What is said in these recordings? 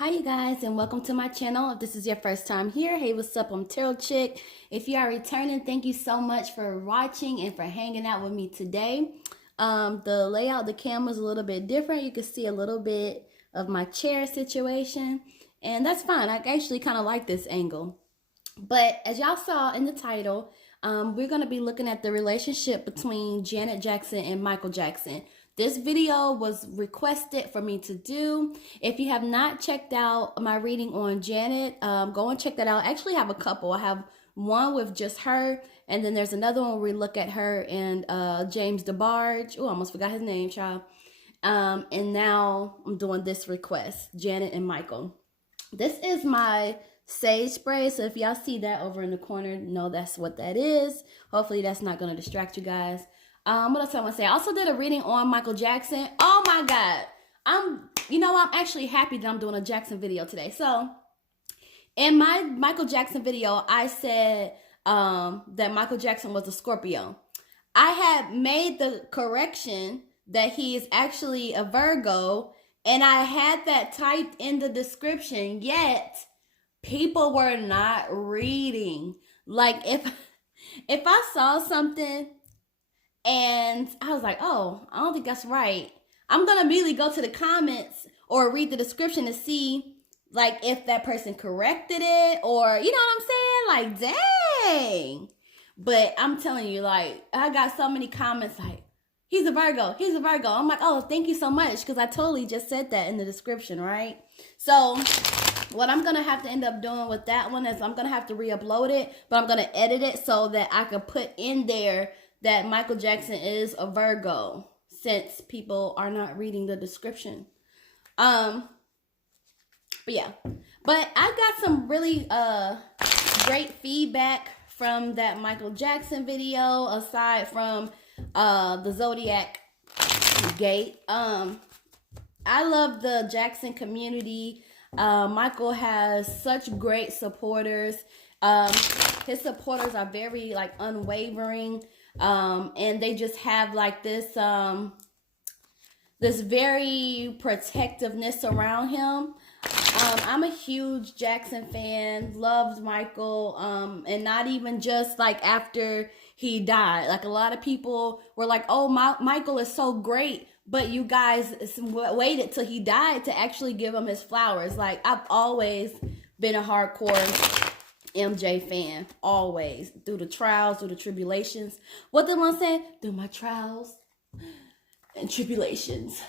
Hi you guys, and welcome to my channel. If this is your first time here, hey, what's up? I'm Imtarotchick. If you are returning, thank you so much for watching and for hanging out with me today. The layout, the camera is a little bit different. You can see a little bit of my chair situation, and that's fine. I actually kind of like this angle. But as y'all saw in the title, we're going to be looking at the relationship between Janet Jackson and Michael Jackson. This video was requested for me to do. If you have not checked out my reading on Janet, go and check that out. I actually have a couple. I have one with just her, and then there's another one where we look at her and James DeBarge. Oh, I almost forgot his name, child. And now I'm doing this request, Janet and Michael. This is my sage spray, so if y'all see that over in the corner, know that's what that is. Hopefully that's not going to distract you guys. What else I want to say? I also did a reading on Michael Jackson. Oh my God. I'm actually happy that I'm doing a Jackson video today. So in my Michael Jackson video, I said that Michael Jackson was a Scorpio. I had made the correction that he is actually a Virgo, and I had that typed in the description, yet people were not reading. Like if I saw something and I was like, oh, I don't think that's right, I'm going to immediately go to the comments or read the description to see, like, if that person corrected it or, you know what I'm saying? Like, dang. But I'm telling you, like, I got so many comments like, he's a Virgo, he's a Virgo. I'm like, oh, thank you so much, because I totally just said that in the description, right? So what I'm going to have to end up doing with that one is I'm going to have to re-upload it, but I'm going to edit it so that I can put in there that Michael Jackson is a Virgo, since people are not reading the description. But yeah. But I got some really great feedback from that Michael Jackson video, aside from the Zodiac Gate. I love the Jackson community. Michael has such great supporters. His supporters are very, like, unwavering. And they just have, like, this very protectiveness around him. I'm a huge Jackson fan, loved Michael, and not even just, like, after he died. Like, a lot of people were like, oh, Michael is so great, but you guys waited till he died to actually give him his flowers. Like, I've always been a hardcore MJ fan, always, through the trials, through the tribulations. What did one say? Through my trials and tribulations,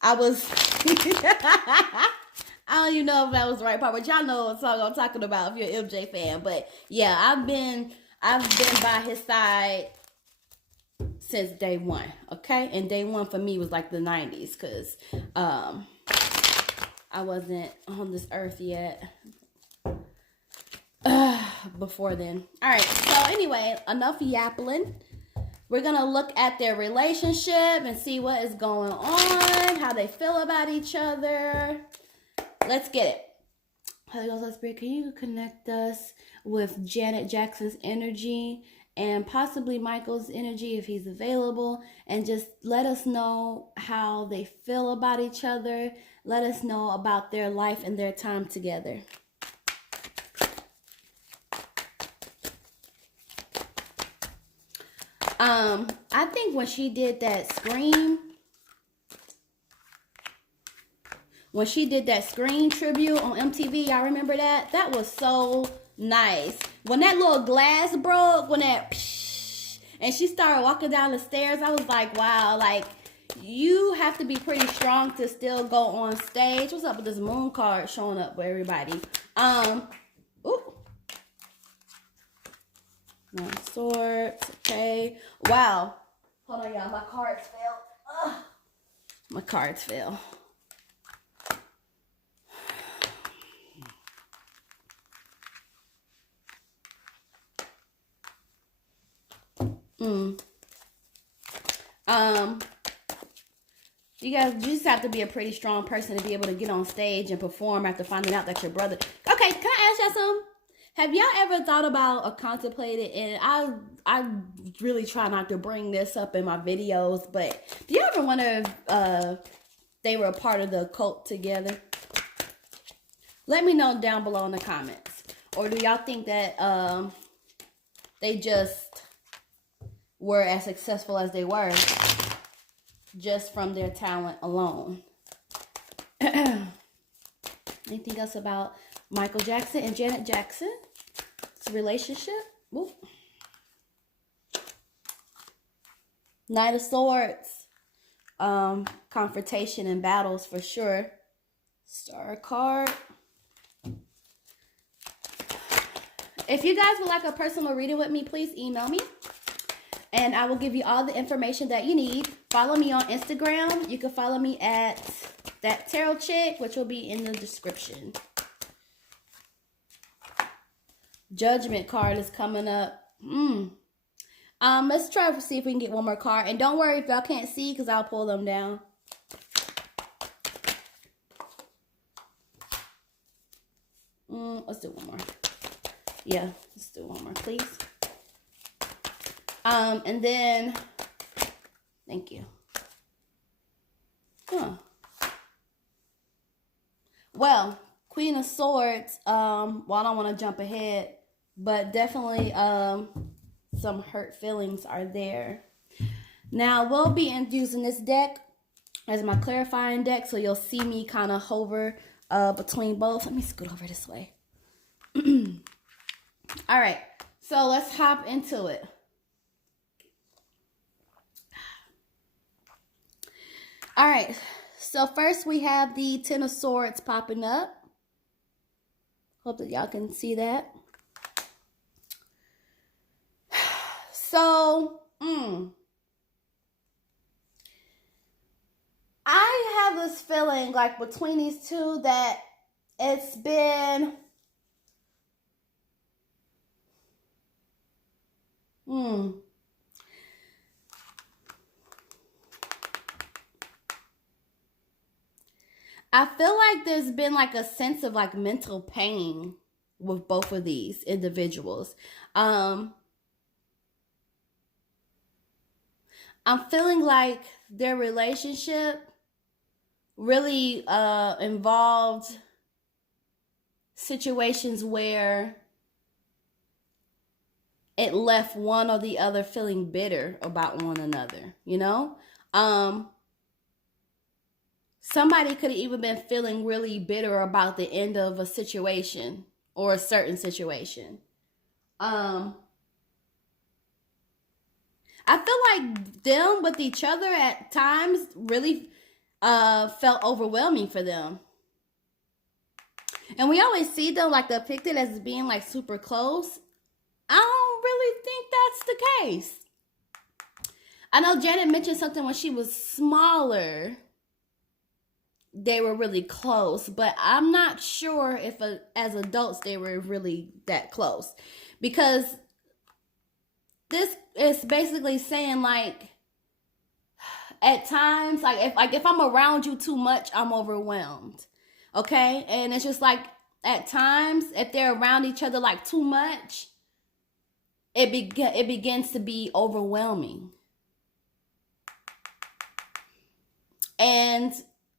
I was I don't even know if that was the right part, but y'all know what song I'm talking about if you're an MJ fan. But yeah, I've been by his side since day one, okay? And day one for me was like the 90s, because I wasn't on this earth yet before then. All right, so anyway, enough yapping. We're gonna look at their relationship and see what is going on, how they feel about each other. Let's get it. Holy Ghost, Holy Spirit, can you connect us with Janet Jackson's energy and possibly Michael's energy if he's available, and just let us know how they feel about each other. Let us know about their life and their time together. I think when she did that scream, tribute on MTV, y'all remember that? That was so nice. When that little glass broke, when that psh, and she started walking down the stairs, I was like, wow, like, you have to be pretty strong to still go on stage. What's up with this moon card showing up with everybody? Ooh. Nine of Swords, okay. Wow. Hold on, y'all. My cards fell. Ugh. My cards fell. You just have to be a pretty strong person to be able to get on stage and perform after finding out that your brother. Okay, can I ask y'all something? Have y'all ever thought about or contemplated, and I really try not to bring this up in my videos, but do you ever wonder if they were a part of the cult together? Let me know down below in the comments. Or do y'all think that they just were as successful as they were just from their talent alone? Anything else about Michael Jackson and Janet Jackson's relationship? Ooh. Knight of Swords. Confrontation and battles for sure. Star card. If you guys would like a personal reading with me, please email me. And I will give you all the information that you need. Follow me on Instagram. You can follow me at Imtarotchick, which will be in the description. Judgment card is coming up. Let's try to see if we can get one more card. And don't worry if y'all can't see, because I'll pull them down. Let's do one more. Yeah, let's do one more, please. And then, thank you. Well, Queen of Swords, well, I don't want to jump ahead, but definitely some hurt feelings are there. Now, we'll be using this deck as my clarifying deck, so you'll see me kind of hover between both. Let me scoot over this way. All right, so let's hop into it. All right, so first we have the Ten of Swords popping up. Hope that y'all can see that. So, I have this feeling like between these two that it's been I feel like there's been like a sense of like mental pain with both of these individuals. I'm feeling like their relationship really involved situations where it left one or the other feeling bitter about one another, you know? Somebody could have even been feeling really bitter about the end of a situation or a certain situation. I feel like them with each other at times really felt overwhelming for them. And we always see them like depicted as being like super close. I don't really think that's the case. I know Janet mentioned something when she was smaller. They were really close, but I'm not sure if as adults they were really that close, because this is basically saying like at times like if I'm around you too much, I'm overwhelmed. Okay? And it's just like at times if they're around each other like too much, it begins to be overwhelming. And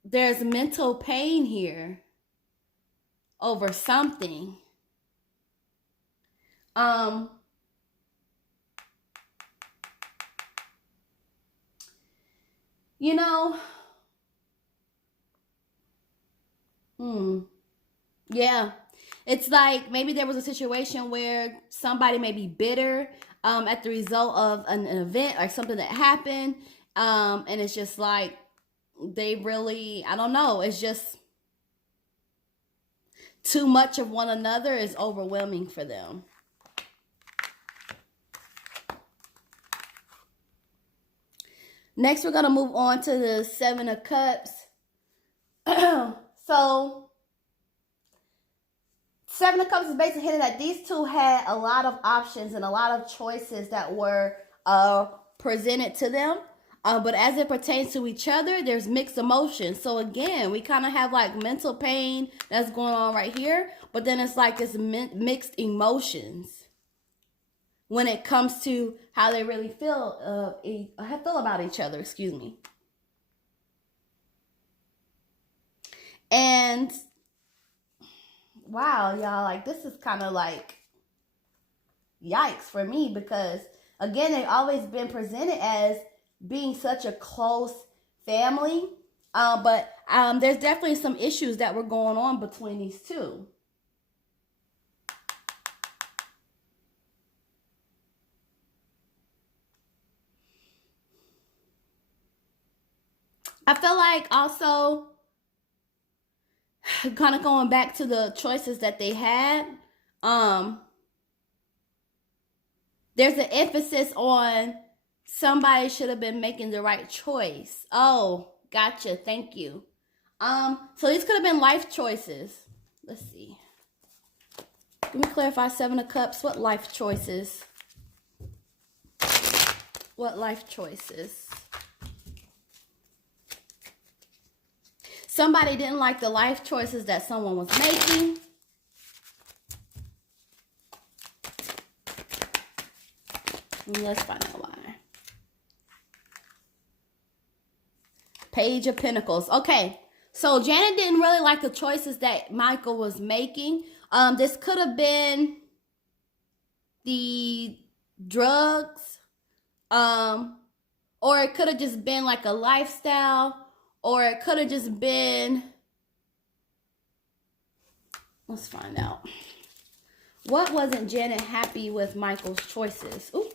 there's mental pain here over something. You know, yeah. It's like maybe there was a situation where somebody may be bitter at the result of an event or something that happened. And it's just like, they really, I don't know, it's just too much of one another is overwhelming for them. Next, we're going to move on to the Seven of Cups. So, Seven of Cups is basically hitting that these two had a lot of options and a lot of choices that were presented to them. But as it pertains to each other, there's mixed emotions. So again, we kind of have like mental pain that's going on right here. But then it's like this mixed emotions when it comes to how they really feel about each other. Excuse me. And wow, y'all, like this is kind of like yikes for me because again, they've always been presented as being such a close family. But there's definitely some issues that were going on between these two. I feel like also kind of going back to the choices that they had, there's an emphasis on somebody should have been making the right choice. Oh, gotcha. Thank you. So these could have been life choices. Let's see. Let me clarify. Seven of Cups. What life choices? What life choices? Somebody didn't like the life choices that someone was making. Let's find out why. Page of Pentacles. Okay. So Janet didn't really like the choices that Michael was making. This could have been the drugs. Or it could have just been like a lifestyle. Or it could have just been... Let's find out. What wasn't Janet happy with Michael's choices? Ooh.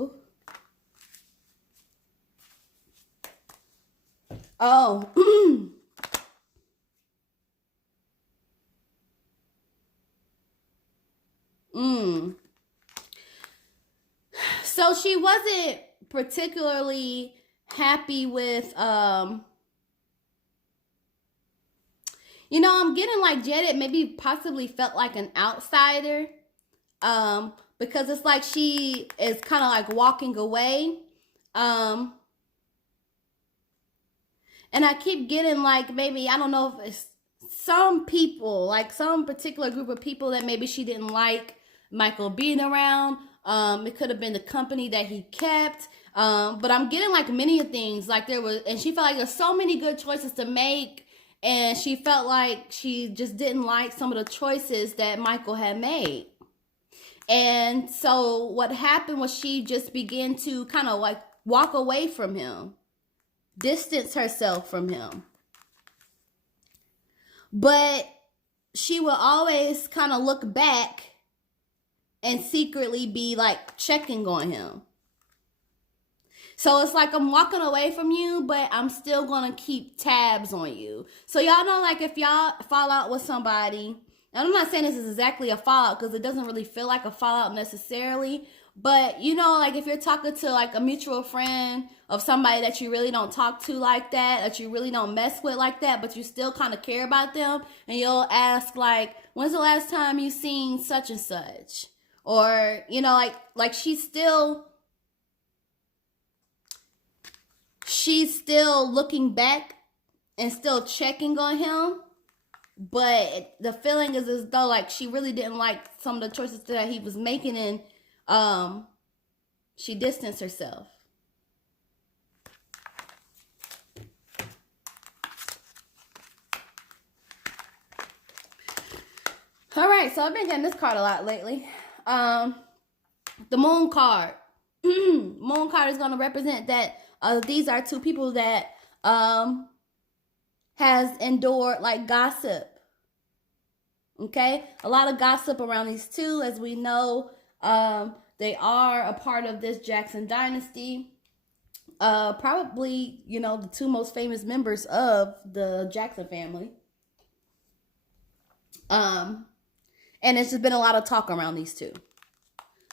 Ooh. Oh. So she wasn't particularly happy with, you know, I'm getting like Janet maybe possibly felt like an outsider, because it's like she is kind of like walking away, and I keep getting like maybe, I don't know if it's some people, like some particular group of people that maybe she didn't like Michael being around. It could have been the company that he kept. But I'm getting like many things. Like there was, and she felt like there's so many good choices to make. And she felt like she just didn't like some of the choices that Michael had made. And so what happened was she just began to kind of like walk away from him. Distance herself from him. But she will always kind of look back and secretly be like checking on him. So it's like I'm walking away from you, but I'm still going to keep tabs on you. So y'all know, like if y'all fall out with somebody, and I'm not saying this is exactly a fallout because it doesn't really feel like a fallout necessarily. But, you know, like if you're talking to like a mutual friend of somebody that you really don't talk to like that you really don't mess with like that, but you still kind of care about them. And you'll ask like, when's the last time you seen such and such? Or, you know, like she's still looking back and still checking on him. But the feeling is as though like she really didn't like some of the choices that he was making, and she distanced herself. All right, so I've been getting this card a lot lately. The Moon card. Moon card is going to represent that these are two people that has endured like gossip. Okay, a lot of gossip around these two, as we know. They are a part of this Jackson dynasty. Probably, you know, the two most famous members of the Jackson family. And it's just been a lot of talk around these two.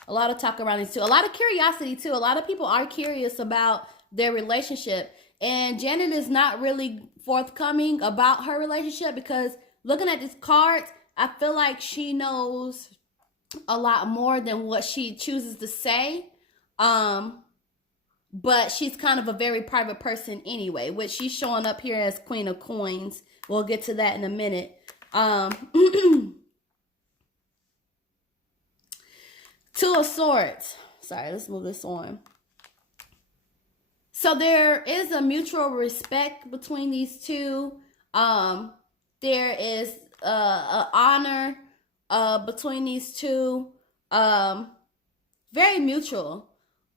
A lot of talk around these two. A lot of curiosity, too. A lot of people are curious about their relationship. And Janet is not really forthcoming about her relationship because looking at these cards, I feel like she knows a lot more than what she chooses to say. But she's kind of a very private person anyway, which she's showing up here as Queen of Coins. We'll get to that in a minute. Two of Swords. Sorry, let's move this on. So there is a mutual respect between these two. There is a honor between these two. Very mutual.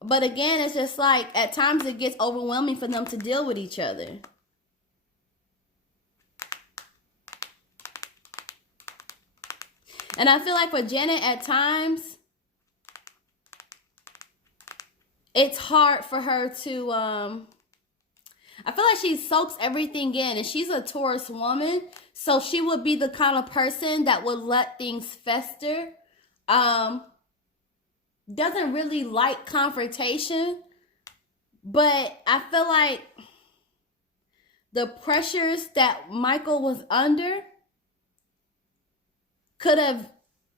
But again, it's just like at times it gets overwhelming for them to deal with each other. And I feel like for Janet at times, it's hard for her to, I feel like she soaks everything in, and she's a Taurus woman. So she would be the kind of person that would let things fester. Doesn't really like confrontation. But I feel like the pressures that Michael was under could have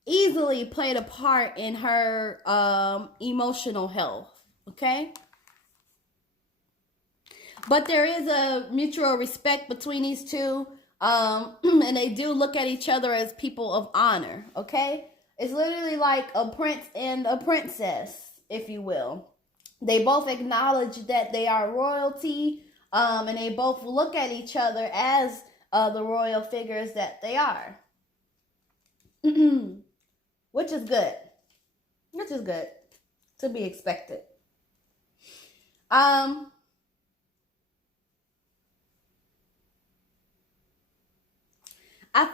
easily played a part in her emotional health. Okay? But there is a mutual respect between these two. And they do look at each other as people of honor. Okay? It's literally like a prince and a princess, if you will. They both acknowledge that they are royalty. And they both look at each other as the royal figures that they are. Which is good. Which is good. To be expected. I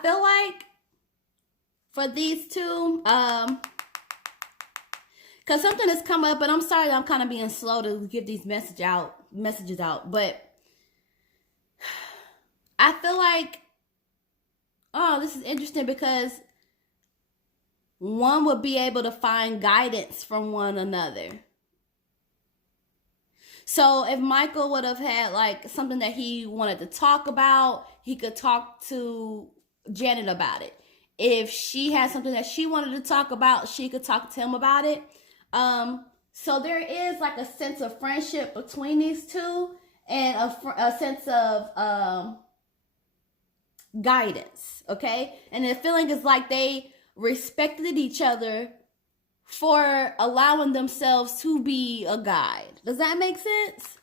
feel like for these two, because something has come up, and I'm sorry I'm kind of being slow to give these messages out, but I feel like, oh, this is interesting because one would be able to find guidance from one another. So if Michael would have had like something that he wanted to talk about, he could talk to Janet about it. If she had something that she wanted to talk about, she could talk to him about it. So there is like a sense of friendship between these two, and a sense of guidance, okay? And the feeling is like they respected each other for allowing themselves to be a guide. Does that make sense?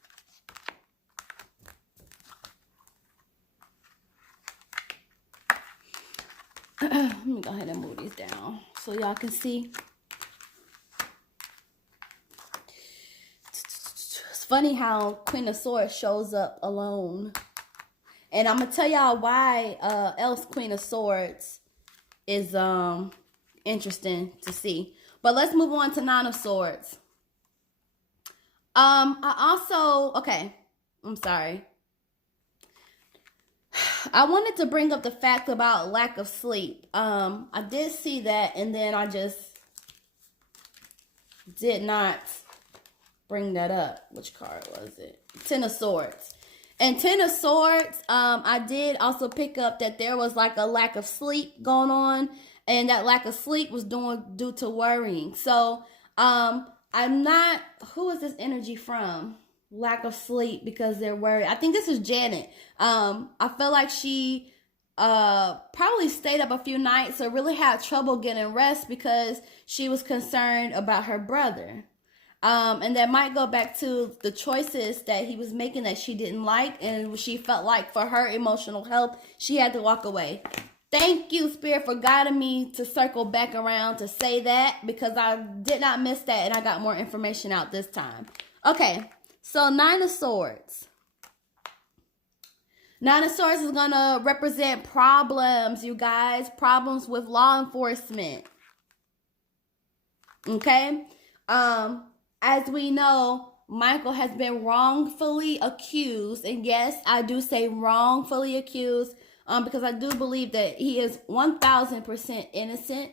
Let me go ahead and move these down so y'all can see. It's funny how Queen of Swords shows up alone. And I'm going to tell y'all why else Queen of Swords is interesting to see. But let's move on to Nine of Swords. Okay, I'm sorry. I wanted to bring up the fact about lack of sleep. I did see that, and then I just did not bring that up. Which card was it? Ten of Swords. And Ten of Swords, I did also pick up that there was like a lack of sleep going on. And that lack of sleep was due to worrying. So, I'm not, who is this energy from? Lack of sleep because they're worried. I think this is Janet. I feel like she probably stayed up a few nights or really had trouble getting rest because she was concerned about her brother. And that might go back to the choices that he was making that she didn't like, and she felt like for her emotional health, she had to walk away. Thank you, Spirit, for guiding me to circle back around to say that, because I did not miss that and I got more information out this time. Okay, so Nine of Swords. Nine of Swords is going to represent problems, you guys. Problems with law enforcement. Okay? As we know, Michael has been wrongfully accused. And yes, I do say wrongfully accused. Because I do believe that he is 1000% innocent.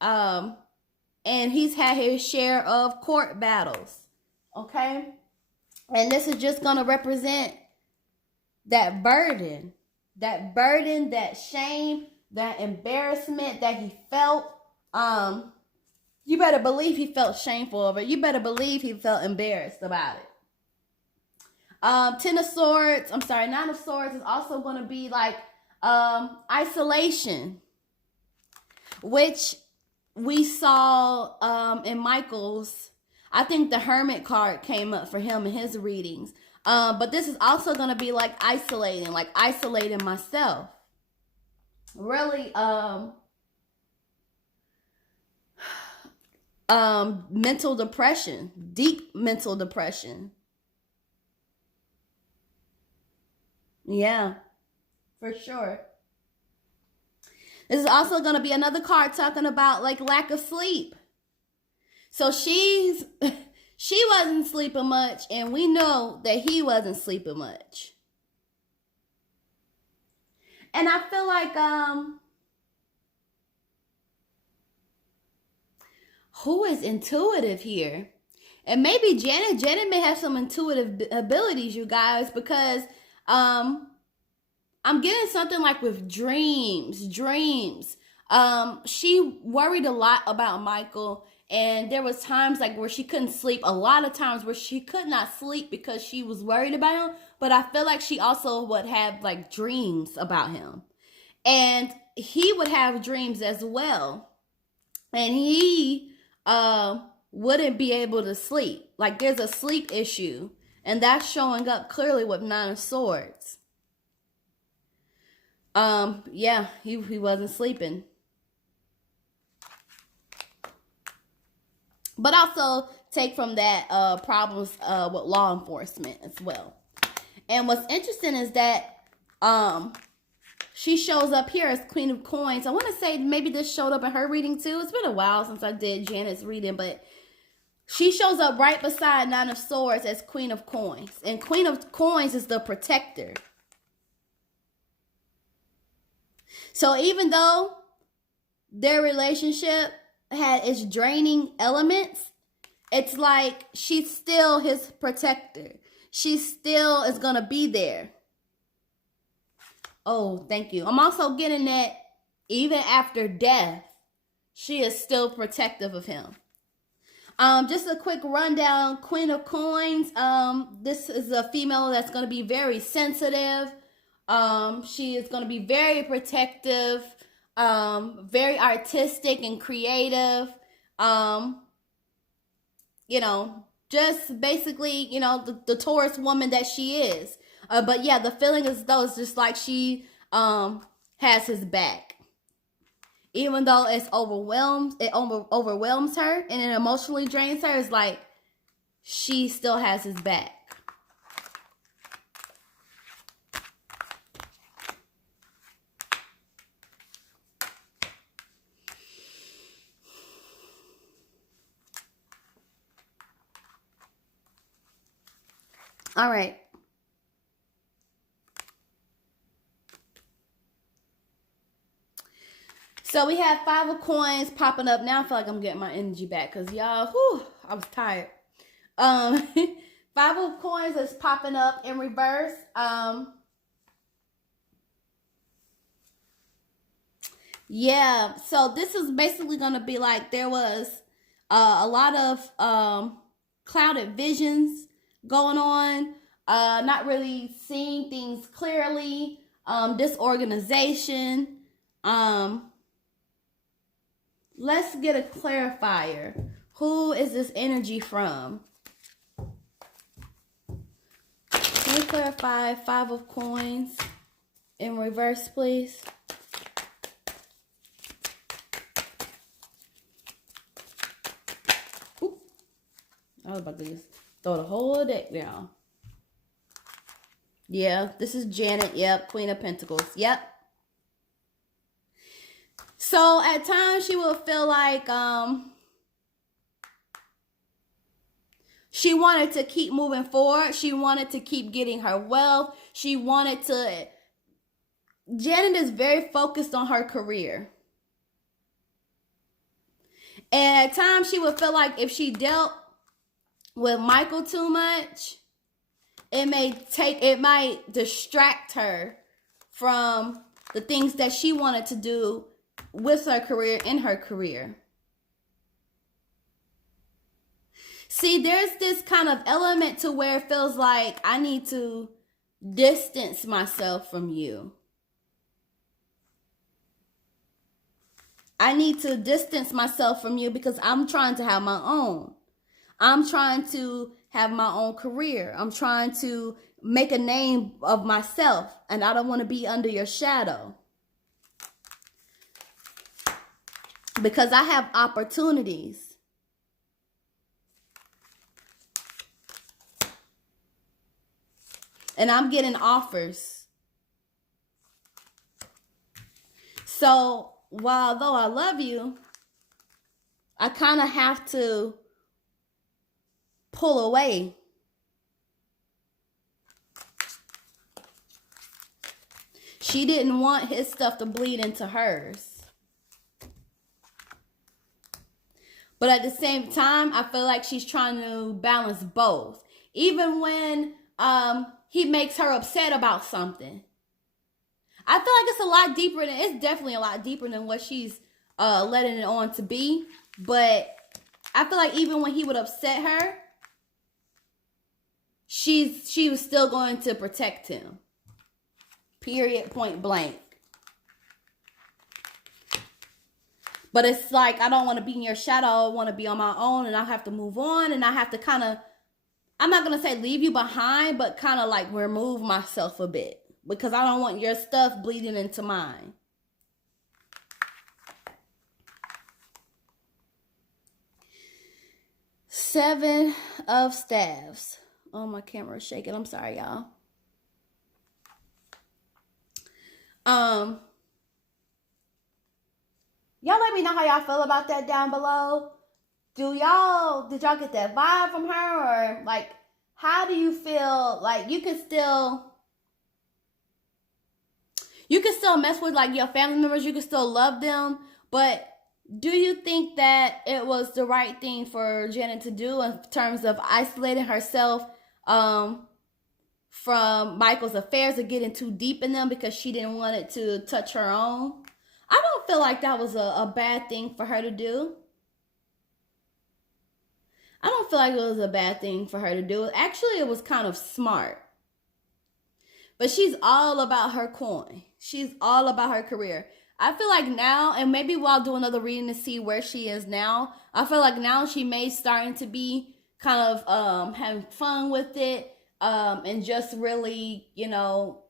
And he's had his share of court battles. Okay? And this is just going to represent that burden. That burden, that shame, that embarrassment that he felt. You better believe he felt shameful over it. You better believe he felt embarrassed about it. Nine of Swords is also going to be like isolation, which we saw in Michael's. I think the Hermit card came up for him in his readings. But this is also going to be like isolating myself. Really, mental depression, deep mental depression. Yeah, for sure. This is also going to be another card talking about like lack of sleep. So she wasn't sleeping much, and we know that he wasn't sleeping much. And I feel like who is intuitive here? And maybe Janet. Janet may have some intuitive abilities, you guys, because I'm getting something like with dreams. She worried a lot about Michael, and there was times like where she couldn't sleep. A lot of times where she could not sleep because she was worried about him. But I feel like she also would have like dreams about him, and he would have dreams as well, and he wouldn't be able to sleep. Like there's a sleep issue, and that's showing up clearly with Nine of Swords. Yeah, he wasn't sleeping. But also take from that problems with law enforcement as well. And what's interesting is that she shows up here as Queen of Coins. I want to say maybe this showed up in her reading too. It's been a while since I did Janet's reading, but she shows up right beside Nine of Swords as Queen of Coins. And Queen of Coins is the protector. So even though their relationship had its draining elements, it's like she's still his protector. She still is going to be there. Oh, thank you. I'm also getting that even after death, she is still protective of him. Just a quick rundown. Queen of Coins. This is a female that's going to be very sensitive. She is going to be very protective, very artistic and creative. You know, just basically, you know, the Taurus woman that she is. But yeah, the feeling is though it's just like she has his back. Even though it overwhelms her and it emotionally drains her, it's like she still has his back. All right. So we have Five of Coins popping up. Now I feel like I'm getting my energy back because y'all, I was tired. Five of Coins is popping up in reverse. Yeah, so this is basically going to be like there was a lot of clouded visions going on, not really seeing things clearly, disorganization. Let's get a clarifier. Who is this energy from? Can you clarify Five of Coins in reverse, please? Ooh. I was about to just throw the whole deck down. Yeah, this is Janet. Yep, Queen of Pentacles. Yep. So at times she will feel like she wanted to keep moving forward. She wanted to keep getting her wealth. She wanted to... Janet is very focused on her career. And at times she would feel like if she dealt with Michael too much, it might distract her from the things that she wanted to do with her career, in her career. See, there's this kind of element to where it feels like I need to distance myself from you. I need to distance myself from you because I'm trying to have my own. I'm trying to have my own career. I'm trying to make a name of myself, and I don't want to be under your shadow. Because I have opportunities. And I'm getting offers. So, although I love you, I kind of have to pull away. She didn't want his stuff to bleed into hers. But at the same time, I feel like she's trying to balance both. Even when he makes her upset about something. I feel like it's a lot deeper it's definitely a lot deeper than what she's letting it on to be. But I feel like even when he would upset her, she was still going to protect him. Period, point blank. But it's like, I don't want to be in your shadow. I want to be on my own, and I have to move on, and I have to kind of, I'm not going to say leave you behind, but kind of like remove myself a bit. Because I don't want your stuff bleeding into mine. Seven of Staves. Oh, my camera is shaking. I'm sorry, y'all. Y'all let me know how y'all feel about that down below. Did y'all get that vibe from her? Or like, how do you feel? Like, you can still mess with like your family members. You can still love them. But do you think that it was the right thing for Janet to do in terms of isolating herself from Michael's affairs or getting too deep in them because she didn't want it to touch her own? I don't feel like that was a bad thing for her to do. I don't feel like it was a bad thing for her to do. Actually, it was kind of smart. But she's all about her coin. She's all about her career. I feel like now, and maybe we'll do another reading to see where she is now. I feel like now she may starting to be kind of having fun with it. And just really, you know,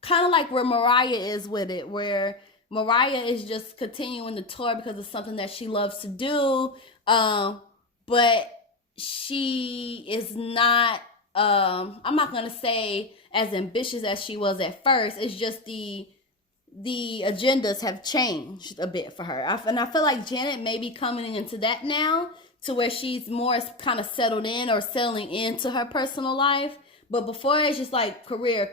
kind of like where Mariah is with it. Where Mariah is just continuing the tour because it's something that she loves to do. But she is not, I'm not going to say as ambitious as she was at first. It's just the agendas have changed a bit for her. And I feel like Janet may be coming into that now to where she's more kind of settled in or settling into her personal life. But before, it's just like career.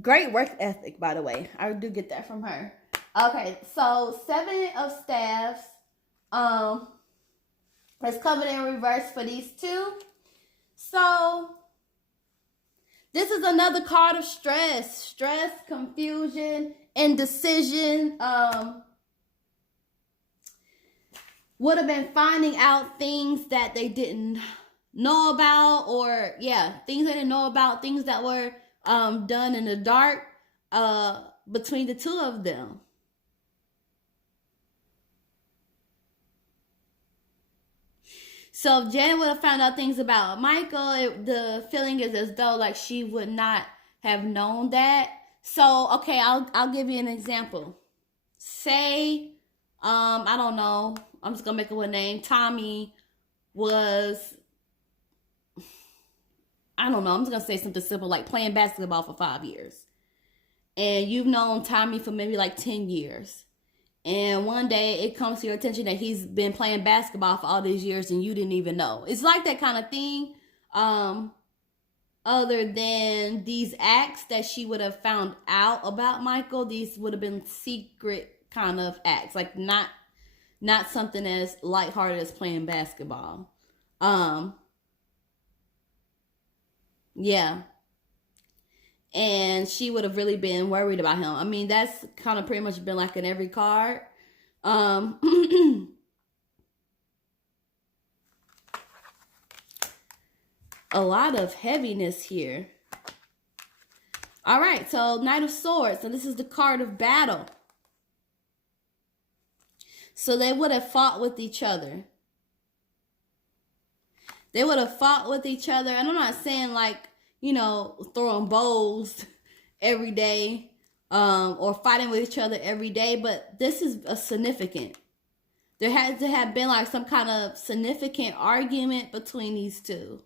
Great work ethic, by the way. I do get that from her. Okay, so 7 of Staves is coming in reverse for these two. So this is another card of stress, confusion, indecision. Would have been finding out things that they didn't know about, or things they didn't know about, things that were done in the dark between the two of them. So if Janet would have found out things about Michael, the feeling is as though like she would not have known that. So, okay, I'll give you an example. Say, I don't know, I'm just going to make up a name. Tommy was, I don't know, I'm just going to say something simple like playing basketball for 5 years. And you've known Tommy for maybe like 10 years. And one day it comes to your attention that he's been playing basketball for all these years and you didn't even know. It's like that kind of thing. Other than these acts that she would have found out about Michael, these would have been secret kind of acts. Like not something as lighthearted as playing basketball. Yeah. And she would have really been worried about him. I mean, that's kind of pretty much been like in every card. A lot of heaviness here. All right, so Knight of Swords. So this is the card of battle. So they would have fought with each other. They would have fought with each other. And I'm not saying like, throwing bowls every day, or fighting with each other every day, but this is a significant. There had to have been like some kind of significant argument between these two,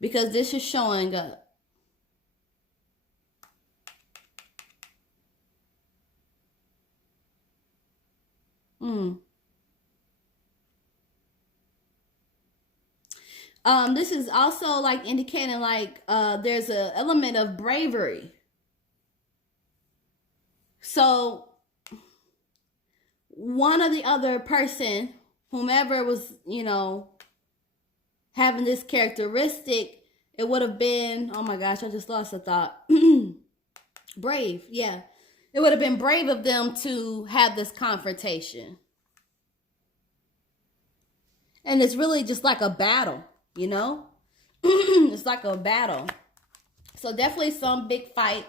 because this is showing up. This is also like indicating like there's an element of bravery. So one or the other person, whomever was, having this characteristic, it would have been, oh my gosh, I just lost a thought. Brave, yeah. It would have been brave of them to have this confrontation. And it's really just like a battle, It's like a battle. So definitely some big fight,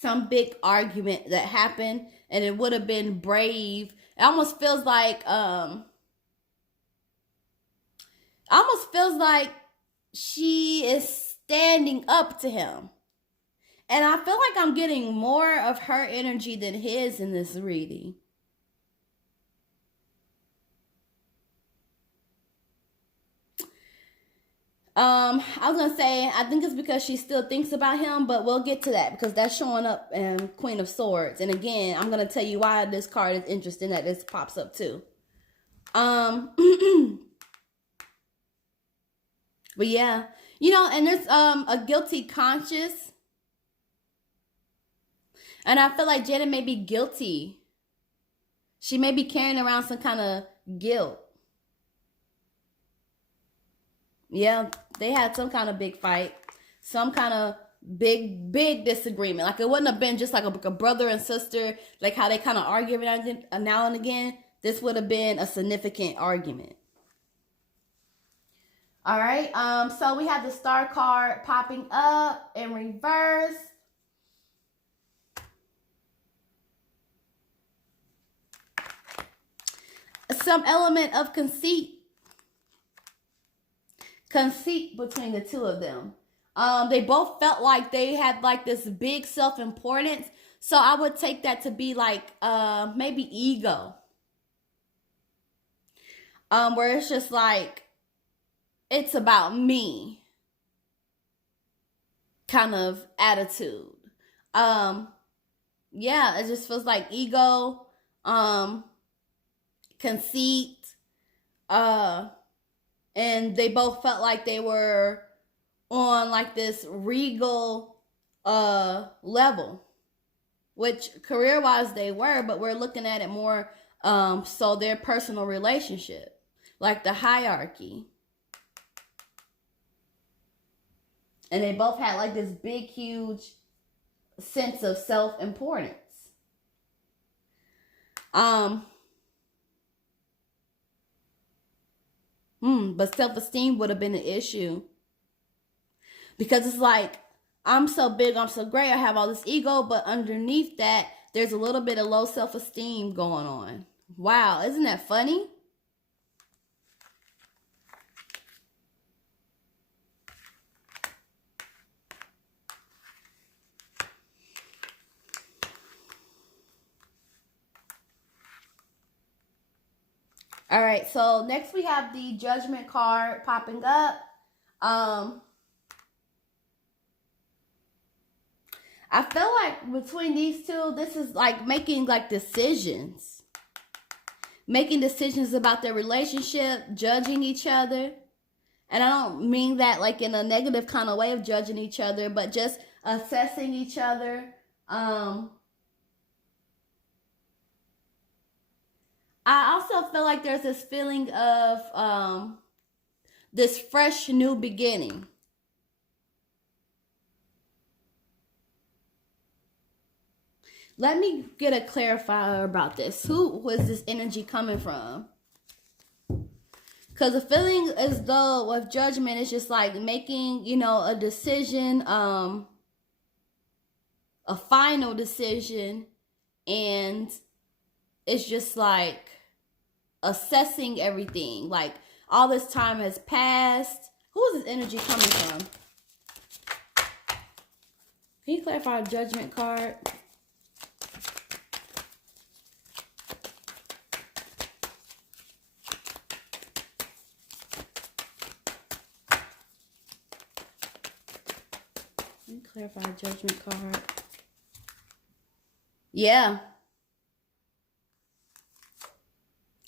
some big argument that happened, and it would have been brave. It almost feels like she is standing up to him. And I feel like I'm getting more of her energy than his in this reading. I was going to say, I think it's because she still thinks about him, but we'll get to that because that's showing up in Queen of Swords. And again, I'm going to tell you why this card is interesting that this pops up too. But yeah, and there's a guilty conscience. And I feel like Janet may be guilty. She may be carrying around some kind of guilt. Yeah, they had some kind of big fight. Some kind of big disagreement. Like it wouldn't have been just like a brother and sister, like how they kind of argue every now and again. This would have been a significant argument. All right, so we have the Star card popping up in reverse. Some element of conceit between the two of them. They both felt like they had like this big self-importance. So I would take that to be like maybe ego. Where it's just like, it's about me kind of attitude. Yeah, it just feels like ego, conceit, and they both felt like they were on like this regal level, which career-wise they were, but we're looking at it more so their personal relationship, like the hierarchy. And they both had like this big, huge sense of self-importance. But self-esteem would have been an issue. Because it's like, I'm so big, I'm so great, I have all this ego, but underneath that, there's a little bit of low self-esteem going on. Wow, isn't that funny? All right, so next we have the Judgment card popping up. I feel like between these two, this is like making like decisions. Making decisions about their relationship, judging each other. And I don't mean that like in a negative kind of way of judging each other, but just assessing each other. I also feel like there's this feeling of this fresh new beginning. Let me get a clarifier about this. Who was this energy coming from? Because the feeling as though with Judgment is just like making, a decision, a final decision, and it's just like assessing everything. Like, all this time has passed. Who is this energy coming from? Can you clarify a Judgment card? Can you clarify a Judgment card? Yeah.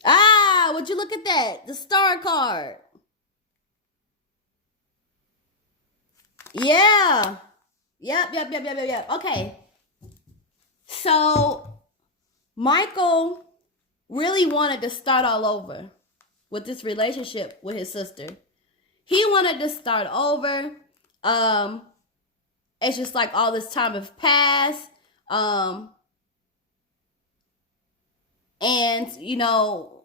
Ah, would you look at that? The Star card. Yeah. Yep. Okay. So, Michael really wanted to start all over with this relationship with his sister. He wanted to start over. It's just like all this time has passed. And, you know,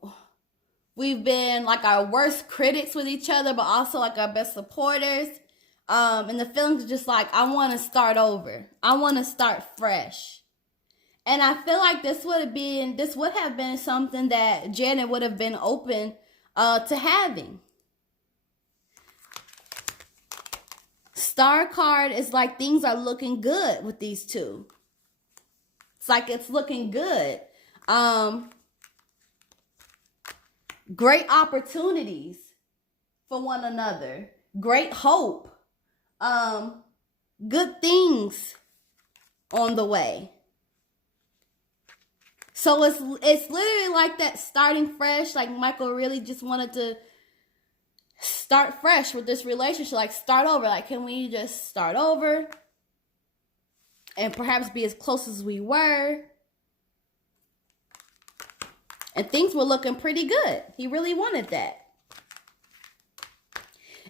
we've been like our worst critics with each other, but also like our best supporters. And the feelings are just like, I want to start over. I want to start fresh. And I feel like this would have been something that Janet would have been open to having. Star card is like things are looking good with these two. It's like it's looking good. Great opportunities for one another. Great hope. Good things on the way. So it's literally like that, starting fresh. Like Michael really just wanted to start fresh with this relationship. Like start over. Like, can we just start over? And perhaps be as close as we were. And things were looking pretty good. He really wanted that.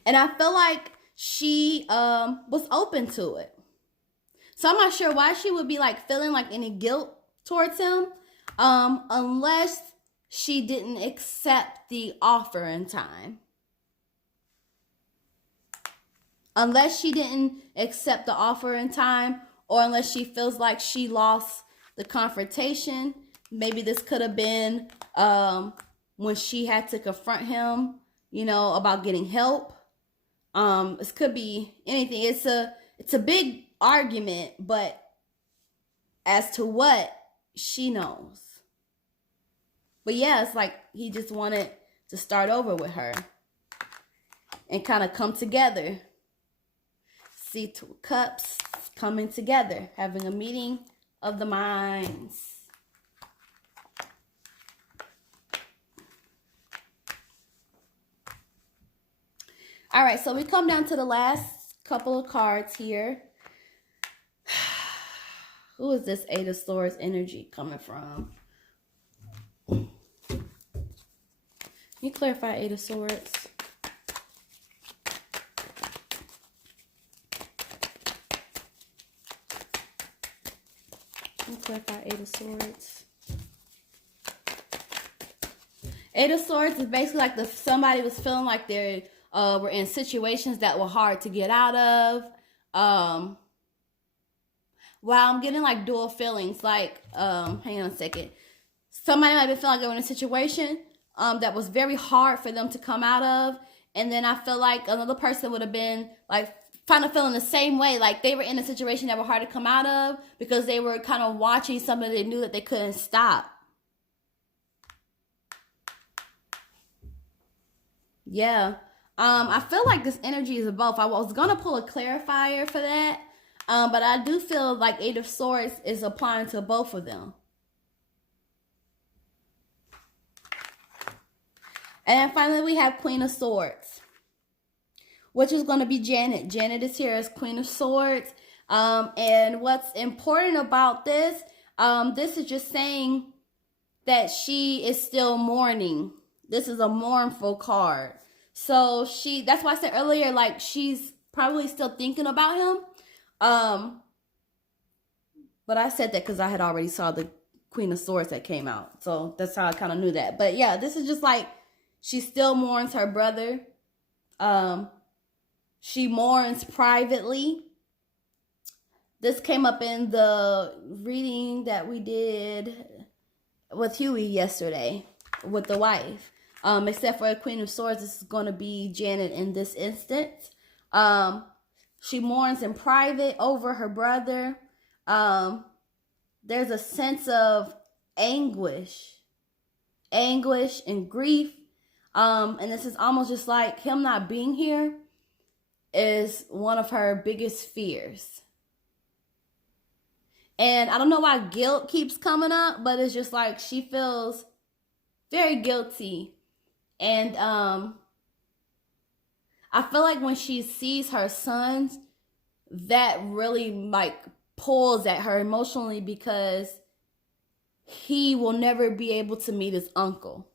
And I feel like she was open to it. So I'm not sure why she would be like feeling like any guilt towards him. Unless she didn't accept the offer in time. Unless she didn't accept the offer in time. Or unless she feels like she lost the confrontation. Maybe this could have been when she had to confront him, you know, about getting help. This could be anything. It's a big argument, but as to what, she knows. But yeah, it's like he just wanted to start over with her and kind of come together. See, Two of Cups coming together, having a meeting of the minds. All right, so we come down to the last couple of cards here. Who is this Eight of Swords energy coming from? Can you clarify Eight of Swords? Can you clarify Eight of Swords? Eight of Swords is basically like somebody was feeling like they were in situations that were hard to get out of. Wow, I'm getting like dual feelings. Like, hang on a second. Somebody might be feeling like they were in a situation that was very hard for them to come out of. And then I feel like another person would have been like kind of feeling the same way. Like they were in a situation that were hard to come out of because they were kind of watching something they knew that they couldn't stop. Yeah. I feel like this energy is both. I was going to pull a clarifier for that. But I do feel like Eight of Swords is applying to both of them. And then finally we have Queen of Swords, which is going to be Janet. Janet is here as Queen of Swords. And what's important about this, this is just saying that she is still mourning. This is a mournful card. So that's why I said earlier, like she's probably still thinking about him. But I said that because I had already saw the Queen of Swords that came out. So that's how I kind of knew that. But yeah, this is just like she still mourns her brother. She mourns privately. This came up in the reading that we did with Huey yesterday. with the wife. Except for a Queen of Swords, this is going to be Janet in this instance. She mourns in private over her brother. There's a sense of anguish and grief. And this is almost just like him not being here is one of her biggest fears. And I don't know why guilt keeps coming up, but it's just like she feels very guilty. And I feel like when she sees her sons, that really like pulls at her emotionally because he will never be able to meet his uncle.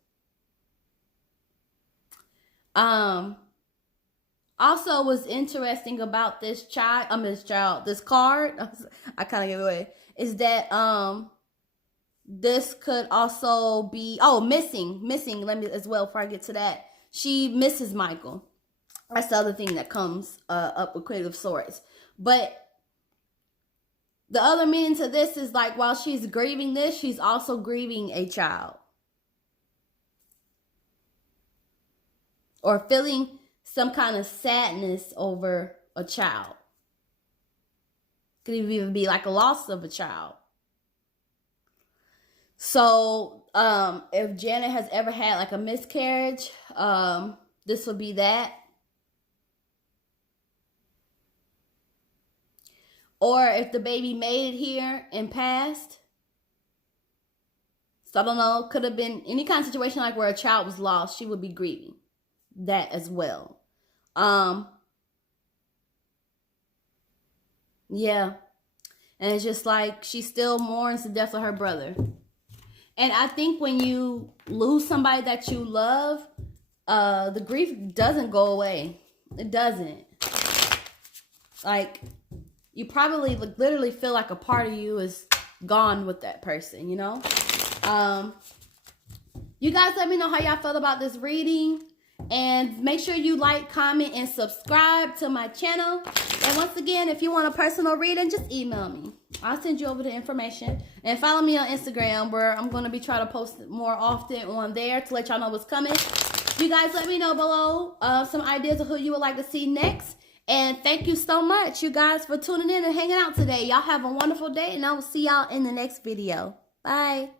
Also, what's interesting about this card, I kind of gave it away, is that this could also be missing. Let me as well before I get to that. She misses Michael. That's the other thing that comes up with Queen of Swords. But the other meaning to this is like while she's grieving this, she's also grieving a child. Or feeling some kind of sadness over a child. Could even be like a loss of a child. So, if Janet has ever had like a miscarriage, this would be that. Or if the baby made it here and passed. So I don't know, could have been any kind of situation like where a child was lost, she would be grieving that as well. Yeah. And it's just like she still mourns the death of her brother. And I think when you lose somebody that you love, the grief doesn't go away. It doesn't. Like, you probably literally feel like a part of you is gone with that person, you know? You guys let me know how y'all felt about this reading. And make sure you like, comment, and subscribe to my channel. And once again, if you want a personal reading, just email me. I'll send you over the information. And follow me on Instagram, where I'm going to be trying to post more often on there to let y'all know what's coming. You guys let me know below some ideas of who you would like to see next. And thank you so much, you guys, for tuning in and hanging out today. Y'all have a wonderful day, and I will see y'all in the next video. Bye.